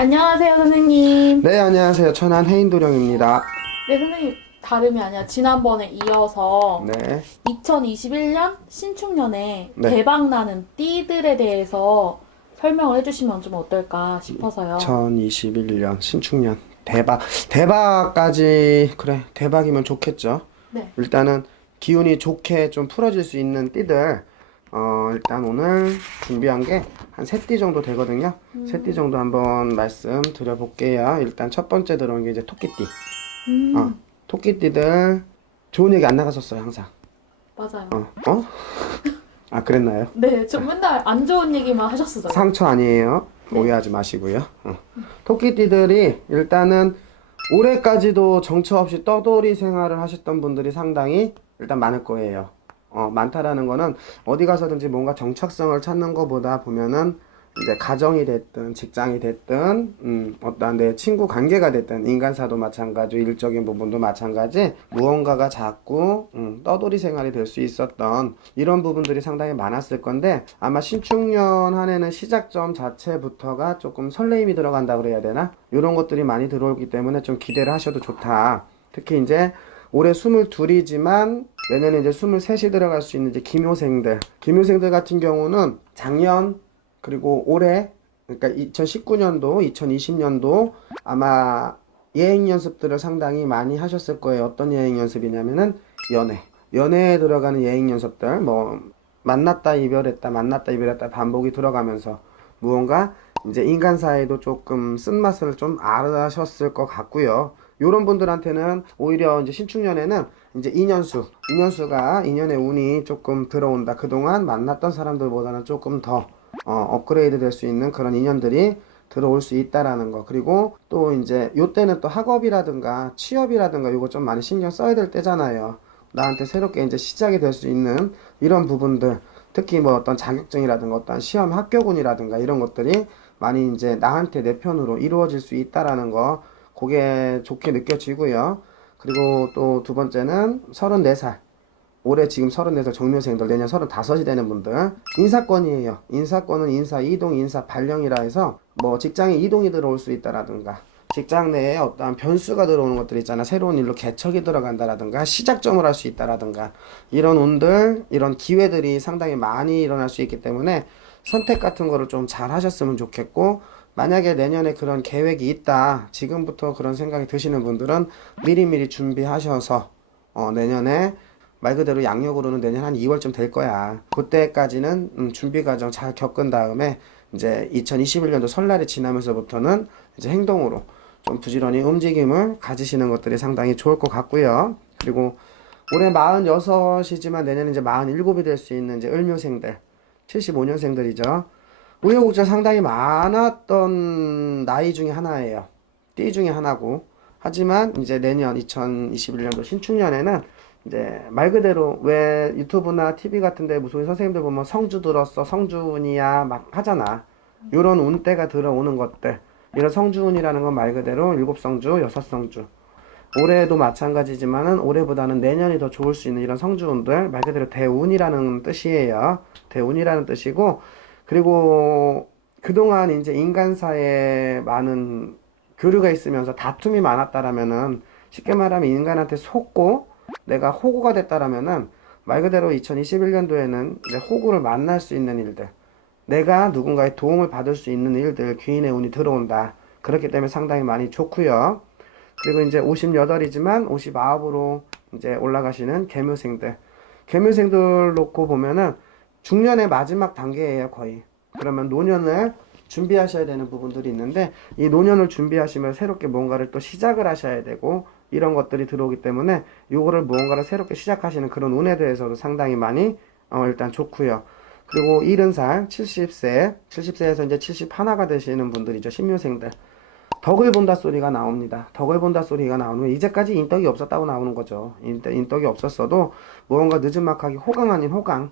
안녕하세요, 선생님. 네, 안녕하세요. 천안 해인도령입니다. 네, 선생님. 다름이 아니라 지난번에 이어서 네, 2021년 신축년에 네. 대박나는 띠들에 대해서 설명을 해주시면 좀 어떨까 싶어서요. 2021년 신축년 대박까지 그래 대박이면 좋겠죠. 네. 일단은 기운이 좋게 좀 풀어질 수 있는 띠들 일단 오늘 준비한 게 한 3띠 정도 되거든요. 3띠 정도 한번 말씀 드려볼게요. 일단 첫 번째 들어온 게 이제 토끼띠. 음, 토끼띠들 좋은 얘기 안 나갔었어요, 항상. 맞아요. 어? 아, 그랬나요? 네, 좀 맨날 안 좋은 얘기만 하셨어요. 상처 아니에요. 오해하지 마시고요. 토끼띠들이 일단은 올해까지도 정처 없이 떠돌이 생활을 하셨던 분들이 상당히 일단 많을 거예요. 많다라는 거는 어디 가서든지 뭔가 정착성을 찾는 것보다 보면은 이제 가정이 됐든 직장이 됐든 어떠한 내 친구 관계가 됐든 인간사도 마찬가지 일적인 부분도 마찬가지 무언가가 자꾸 떠돌이 생활이 될 수 있었던 이런 부분들이 상당히 많았을 건데 아마 신축년 한 해는 시작점 자체부터가 조금 설레임이 들어간다 그래야 되나? 이런 것들이 많이 들어오기 때문에 좀 기대를 하셔도 좋다. 특히 이제 올해 22이지만 내년에 이제 23이 들어갈 수 있는 이제 기묘생들 같은 경우는 작년 그리고 올해 그러니까 2019년도 2020년도 아마 예행 연습들을 상당히 많이 하셨을 거예요. 어떤 예행 연습이냐면은 연애에 들어가는 예행 연습들 뭐 만났다 이별했다 반복이 들어가면서 무언가 이제 인간사에도 조금 쓴맛을 좀 알으셨을 것 같고요. 요런 분들한테는 오히려 이제 신축년에는 이제 인연수가 인연의 운이 조금 들어온다. 그동안 만났던 사람들보다는 조금 더 업그레이드 될 수 있는 그런 인연들이 들어올 수 있다라는 거. 그리고 또 이제 요때는 또 학업이라든가 취업이라든가 요거 좀 많이 신경 써야 될 때잖아요. 나한테 새롭게 이제 시작이 될 수 있는 이런 부분들. 특히 뭐 어떤 자격증이라든가 어떤 시험 합격운이라든가 이런 것들이 많이 이제 나한테 내 편으로 이루어질 수 있다라는 거. 그게 좋게 느껴지고요. 그리고 또 두 번째는 34살. 올해 지금 34살 정묘생들 내년 35이 되는 분들 인사권이에요. 인사권은 인사 이동 인사 발령이라 해서 뭐 직장에 이동이 들어올 수 있다라든가 직장 내에 어떠한 변수가 들어오는 것들 있잖아. 새로운 일로 개척이 들어간다라든가 시작점을 할 수 있다라든가 이런 운들 이런 기회들이 상당히 많이 일어날 수 있기 때문에 선택 같은 거를 좀 잘 하셨으면 좋겠고 만약에 내년에 그런 계획이 있다 지금부터 그런 생각이 드시는 분들은 미리미리 준비하셔서 내년에 말 그대로 양력으로는 내년 한 2월쯤 될 거야. 그때까지는 준비 과정 잘 겪은 다음에 이제 2021년도 설날이 지나면서부터는 이제 행동으로 좀 부지런히 움직임을 가지시는 것들이 상당히 좋을 것 같고요. 그리고 올해 46이지만 내년에 이제 47이 될 수 있는 이제 을묘생들, 75년생들이죠. 우여곡절 상당히 많았던 나이 중에 하나예요. 띠 중에 하나고. 하지만 이제 내년 2021년도 신축년에는 이제 말 그대로 왜 유튜브나 TV 같은데 무슨 선생님들 보면 성주 들었어 성주운이야 막 하잖아. 요런 운때가 들어오는 것들 이런 성주운이라는 건 말 그대로 일곱 성주 여섯 성주 올해도 마찬가지지만은 올해보다는 내년이 더 좋을 수 있는 이런 성주운들 말 그대로 대운이라는 뜻이에요. 대운이라는 뜻이고 그리고 그동안 이제 인간사에 많은 교류가 있으면서 다툼이 많았다라면은 쉽게 말하면 인간한테 속고 내가 호구가 됐다라면은 말 그대로 2021년도에는 이제 호구를 만날 수 있는 일들, 내가 누군가의 도움을 받을 수 있는 일들, 귀인의 운이 들어온다. 그렇기 때문에 상당히 많이 좋고요. 그리고 이제 58이지만 59으로 이제 올라가시는 계묘생들 놓고 보면은 중년의 마지막 단계예요, 거의. 그러면 노년을 준비하셔야 되는 부분들이 있는데 이 노년을 준비하시면 새롭게 뭔가를 또 시작을 하셔야 되고 이런 것들이 들어오기 때문에 요거를 무언가를 새롭게 시작하시는 그런 운에 대해서도 상당히 많이 일단 좋고요. 그리고 70살, 70세에서 이제 71가 되시는 분들이죠. 신묘생들. 덕을 본다 소리가 나옵니다. 덕을 본다 소리가 나오면 이제까지 인덕이 없었다고 나오는 거죠. 인덕이 없었어도 무언가 느지막하게 호강 아닌 호강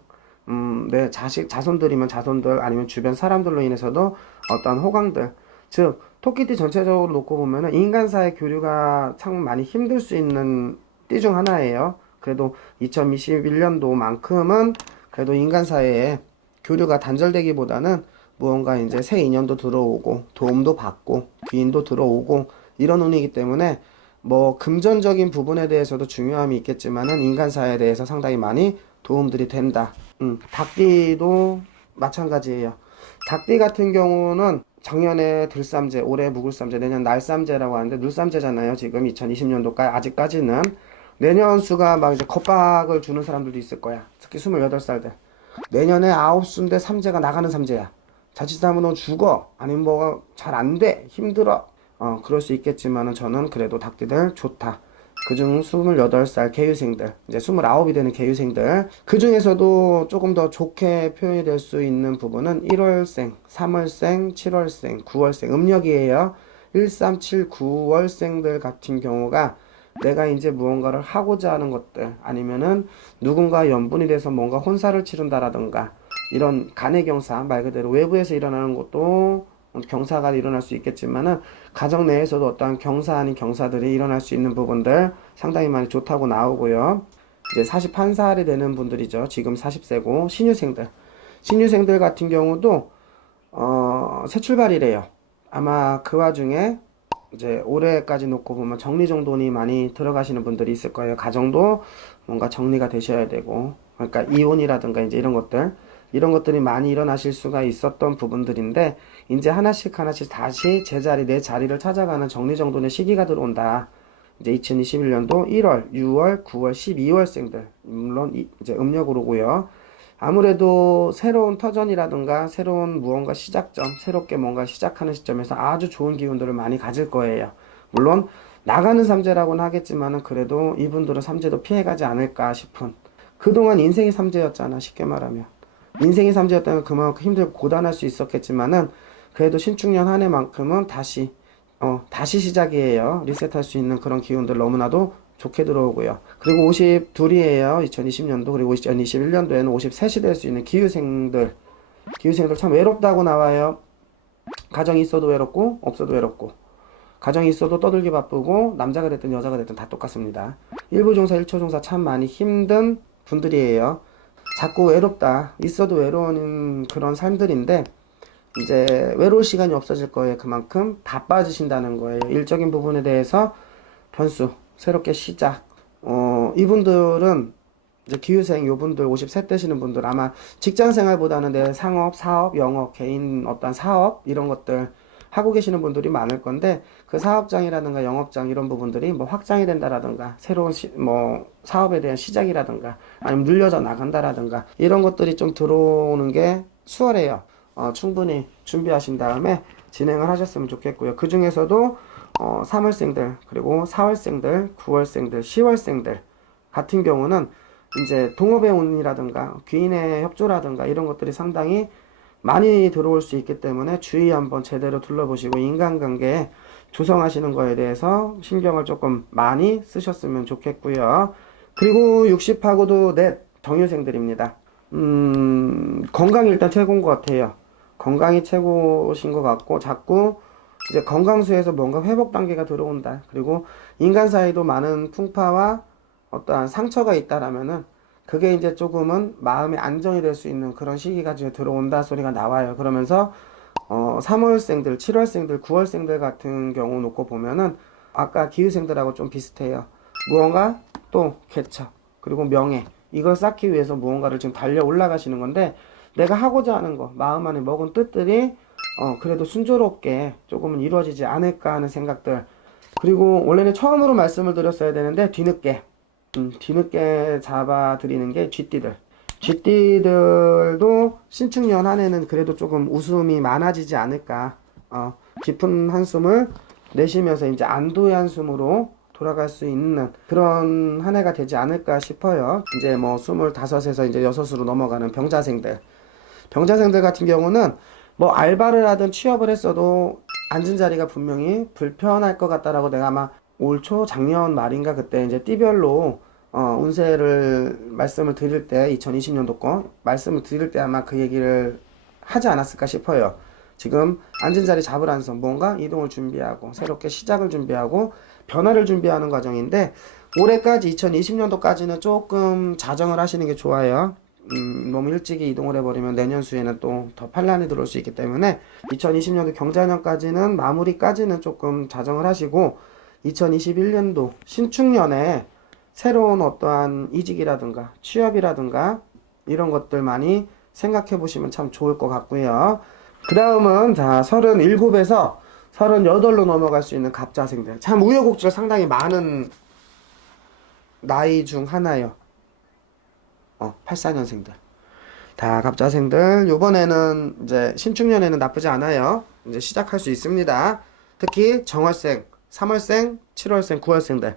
내 자손들이면 자손들 아니면 주변 사람들로 인해서도 어떤 호강들 즉 토끼띠 전체적으로 놓고 보면은 인간사의 교류가 참 많이 힘들 수 있는 띠 중 하나예요. 그래도 2021년도만큼은 그래도 인간사회에 교류가 단절되기보다는 무언가 이제 새 인연도 들어오고 도움도 받고 귀인도 들어오고 이런 운이기 때문에 뭐 금전적인 부분에 대해서도 중요함이 있겠지만은 인간사에 대해서 상당히 많이 도움들이 된다. 닭띠도 마찬가지예요. 닭띠 같은 경우는 작년에 들삼재, 올해 묵을삼재, 내년 날삼재라고 하는데 물삼재잖아요. 지금 2020년도까지 아직까지는 내년 수가 막 이제 겁박을 주는 사람들도 있을 거야. 특히 28살들. 내년에 9수인데 삼재가 나가는 삼재야. 자칫하면 너 죽어. 아니면 뭐가 잘 안 돼. 힘들어. 그럴 수 있겠지만은 저는 그래도 닭띠들 좋다. 그중 28살 개유생들, 이제 29이 되는 개유생들, 그 중에서도 조금 더 좋게 표현이 될 수 있는 부분은 1월생, 3월생, 7월생, 9월생, 음력이에요. 1, 3, 7, 9월생들 같은 경우가 내가 이제 무언가를 하고자 하는 것들, 아니면은 누군가 연분이 돼서 뭔가 혼사를 치른다라든가, 이런 간의 경사, 말 그대로 외부에서 일어나는 것도 경사가 일어날 수 있겠지만은 가정 내에서도 어떠한 경사 아닌 경사들이 일어날 수 있는 부분들 상당히 많이 좋다고 나오고요. 이제 41살이 되는 분들이죠. 지금 40세고 신유생들 같은 경우도 새 출발이래요. 아마 그 와중에 이제 올해까지 놓고 보면 정리정돈이 많이 들어가시는 분들이 있을 거예요. 가정도 뭔가 정리가 되셔야 되고, 그러니까 이혼이라든가 이제 이런 것들이 많이 일어나실 수가 있었던 부분들인데, 이제 하나씩 다시 제자리, 내 자리를 찾아가는 정리정돈의 시기가 들어온다. 이제 2021년도 1월, 6월, 9월, 12월생들, 물론 이제 음력으로고요. 아무래도 새로운 터전이라든가 새로운 무언가 시작점, 새롭게 뭔가 시작하는 시점에서 아주 좋은 기운들을 많이 가질 거예요. 물론 나가는 삼재라고는 하겠지만은 그래도 이분들은 삼재도 피해가지 않을까 싶은, 그동안 인생이 삼재였잖아, 쉽게 말하면. 인생이 삼재였다면 그만큼 힘들고 고단할 수 있었겠지만은 그래도 신축년 한 해만큼은 다시 시작이에요. 리셋할 수 있는 그런 기운들 너무나도 좋게 들어오고요. 그리고 52이에요. 2020년도. 그리고 2021년도에는 53이 될 수 있는 기후생들 참 외롭다고 나와요. 가정이 있어도 외롭고 없어도 외롭고, 가정이 있어도 떠들기 바쁘고, 남자가 됐든 여자가 됐든 다 똑같습니다. 일부 종사, 일초 종사 참 많이 힘든 분들이에요. 자꾸 외롭다, 있어도 외로운 그런 삶들인데, 이제 외로울 시간이 없어질 거예요. 그만큼 바빠지신다는 거예요. 일적인 부분에 대해서 변수, 새롭게 시작. 이분들은 이제 기후생, 요분들 53 되시는 분들 아마 직장 생활보다는 내 상업, 사업, 영업, 개인 어떤 사업 이런 것들 하고 계시는 분들이 많을 건데, 그 사업장이라든가 영업장 이런 부분들이 뭐 확장이 된다라든가 새로운 뭐 사업에 대한 시작이라든가 아니면 늘려져 나간다라든가 이런 것들이 좀 들어오는 게 수월해요. 충분히 준비하신 다음에 진행을 하셨으면 좋겠고요. 그 중에서도 3월생들, 그리고 4월생들, 9월생들, 10월생들 같은 경우는 이제 동업의 운이라든가 귀인의 협조라든가 이런 것들이 상당히 많이 들어올 수 있기 때문에 주의 한번 제대로 둘러보시고 인간관계에 조성하시는 거에 대해서 신경을 조금 많이 쓰셨으면 좋겠고요. 그리고 60하고도 넷 정유생들입니다. 건강이 일단 최고인 것 같아요. 건강이 최고신 것 같고, 자꾸 이제 건강수에서 뭔가 회복 단계가 들어온다. 그리고 인간 사이도 많은 풍파와 어떠한 상처가 있다라면은 그게 이제 조금은 마음의 안정이 될 수 있는 그런 시기가 이제 들어온다 소리가 나와요. 그러면서 3월생들, 7월생들, 9월생들 같은 경우 놓고 보면은 아까 기후생들하고 좀 비슷해요. 무언가 또 개척, 그리고 명예, 이걸 쌓기 위해서 무언가를 지금 달려 올라가시는 건데, 내가 하고자 하는 거, 마음 안에 먹은 뜻들이 그래도 순조롭게 조금은 이루어지지 않을까 하는 생각들. 그리고 원래는 처음으로 말씀을 드렸어야 되는데 뒤늦게 잡아드리는 게 쥐띠들도 신축년 한 해는 그래도 조금 웃음이 많아지지 않을까. 깊은 한숨을 내쉬면서 이제 안도의 한숨으로 돌아갈 수 있는 그런 한 해가 되지 않을까 싶어요. 이제 뭐 25에서 이제 6으로 넘어가는 병자생들 같은 경우는 뭐 알바를 하든 취업을 했어도 앉은 자리가 분명히 불편할 것 같다라고 내가 아마 올 초 작년 말인가 그때 이제 띠별로 운세를 말씀을 드릴 때 2020년도 거 말씀을 드릴 때 아마 그 얘기를 하지 않았을까 싶어요. 지금 앉은 자리 잡으라면서 뭔가 이동을 준비하고 새롭게 시작을 준비하고 변화를 준비하는 과정인데, 올해까지 2020년도까지는 조금 자정을 하시는 게 좋아요. 너무 일찍이 이동을 해버리면 내년 수에는 또 더 판란이 들어올 수 있기 때문에 2020년도 경자년까지는 마무리까지는 조금 자정을 하시고 2021년도 신축년에 새로운 어떠한 이직이라든가 취업이라든가 이런 것들 많이 생각해 보시면 참 좋을 것 같고요. 그 다음은 자 37에서 38로 넘어갈 수 있는 갑자생들. 참 우여곡절 상당히 많은 나이 중 하나요. 84년생들. 다 갑자생들. 요번에는 이제 신축년에는 나쁘지 않아요. 이제 시작할 수 있습니다. 특히 정월생, 3월생, 7월생, 9월생들.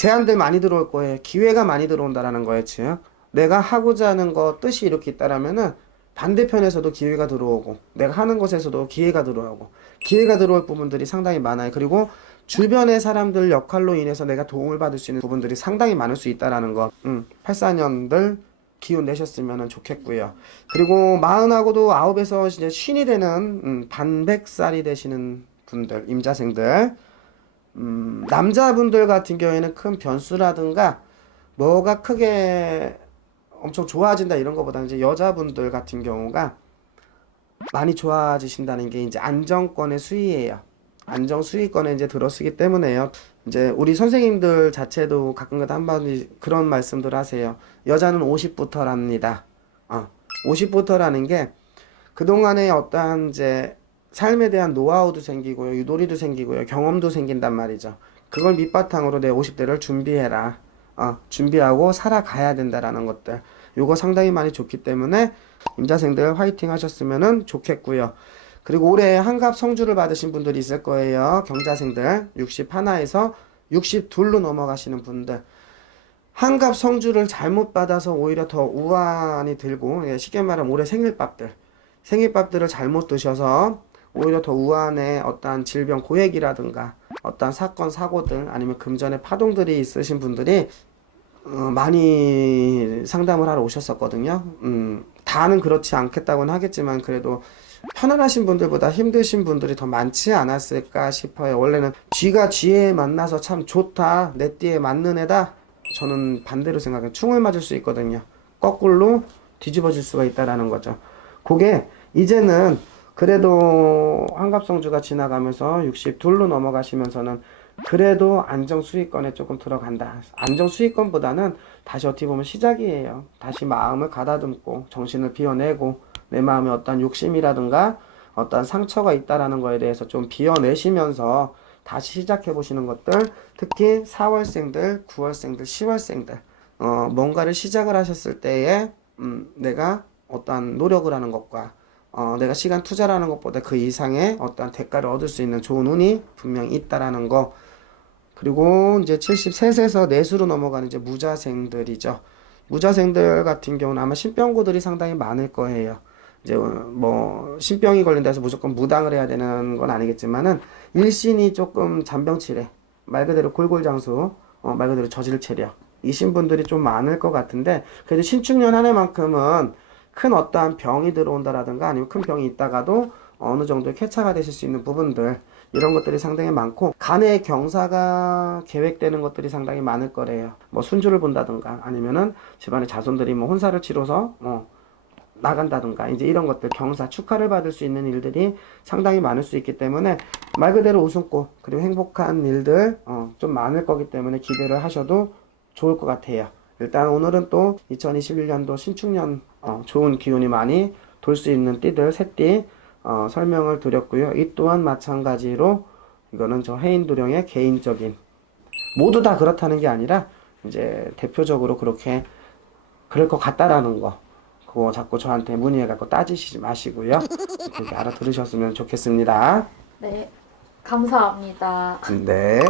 제안들 많이 들어올 거예요. 기회가 많이 들어온다라는 거예요, 즉. 내가 하고자 하는 거 뜻이 이렇게 있다라면은 반대편에서도 기회가 들어오고 내가 하는 것에서도 기회가 들어오고 기회가 들어올 부분들이 상당히 많아요. 그리고 주변의 사람들 역할로 인해서 내가 도움을 받을 수 있는 부분들이 상당히 많을 수 있다라는 거. 84년들 기운 내셨으면 좋겠고요. 그리고 40하고도 9에서 이제 쉰이 되는 반백살이 되시는 분들, 임자생들. 남자분들 같은 경우에는 큰 변수라든가 뭐가 크게 엄청 좋아진다 이런 것보다는 이제 여자분들 같은 경우가 많이 좋아지신다는 게 이제 안정권의 수위예요. 안정 수위권에 이제 들어서기 때문에요. 이제 우리 선생님들 자체도 가끔가다 한번 그런 말씀들 하세요. 여자는 50부터랍니다. 50부터라는 게 그동안에 어떠한 이제 삶에 대한 노하우도 생기고요, 유도리도 생기고요, 경험도 생긴단 말이죠. 그걸 밑바탕으로 내 50대를 준비해라. 준비하고 살아가야 된다라는 것들. 요거 상당히 많이 좋기 때문에 임자생들 화이팅 하셨으면 좋겠고요. 그리고 올해 한갑 성주를 받으신 분들이 있을 거예요. 경자생들 61에서 62로 넘어가시는 분들. 한갑 성주를 잘못 받아서 오히려 더 우환이 들고, 쉽게 말하면 올해 생일밥들을 잘못 드셔서 오히려 더 우환의 어떠한 질병 고액이라든가 어떠한 사건 사고들 아니면 금전의 파동들이 있으신 분들이 많이 상담을 하러 오셨었거든요. 다는 그렇지 않겠다고는 하겠지만 그래도 편안하신 분들보다 힘드신 분들이 더 많지 않았을까 싶어요. 원래는 쥐가 쥐에 만나서 참 좋다, 내 띠에 맞는 애다. 저는 반대로 생각해요. 충을 맞을 수 있거든요. 거꾸로 뒤집어질 수가 있다라는 거죠. 그게 이제는 그래도 한갑성주가 지나가면서 62로 넘어가시면서는 그래도 안정 수익권에 조금 들어간다. 안정 수익권보다는 다시 어떻게 보면 시작이에요. 다시 마음을 가다듬고 정신을 비워내고 내 마음에 어떤 욕심이라든가 어떤 상처가 있다라는 거에 대해서 좀 비워내시면서 다시 시작해 보시는 것들. 특히 4월생들, 9월생들, 10월생들 뭔가를 시작을 하셨을 때에 내가 어떠한 노력을 하는 것과 내가 시간 투자를 하는 것보다 그 이상의 어떠한 대가를 얻을 수 있는 좋은 운이 분명히 있다라는 거. 그리고 이제 73세에서 내수로 넘어가는 이제 무자생들이죠. 무자생들 같은 경우는 아마 신병고들이 상당히 많을 거예요. 이제 뭐 신병이 걸린다 해서 무조건 무당을 해야 되는 건 아니겠지만은 일신이 조금 잔병치레, 말 그대로 골골장수, 말 그대로 저질체력 이신 분들이 좀 많을 것 같은데, 그래도 신축년 한 해만큼은 큰 어떠한 병이 들어온다라든가 아니면 큰 병이 있다가도 어느 정도 쾌차가 되실 수 있는 부분들, 이런 것들이 상당히 많고 간의 경사가 계획되는 것들이 상당히 많을 거래요. 뭐 순주를 본다든가 아니면은 집안의 자손들이 뭐 혼사를 치러서 나간다든가 이제 이런 것들, 경사 축하를 받을 수 있는 일들이 상당히 많을 수 있기 때문에 말 그대로 웃음꽃 그리고 행복한 일들 좀 많을 거기 때문에 기대를 하셔도 좋을 것 같아요. 일단 오늘은 또 2021년도 신축년 좋은 기운이 많이 돌 수 있는 띠들 셋띠 설명을 드렸고요. 이 또한 마찬가지로 이거는 저 해인도령의 개인적인, 모두 다 그렇다는 게 아니라 이제 대표적으로 그렇게 그럴 것 같다라는 거, 그거 자꾸 저한테 문의해갖고 따지시지 마시고요. 이렇게 알아들으셨으면 좋겠습니다. 네, 감사합니다. 네.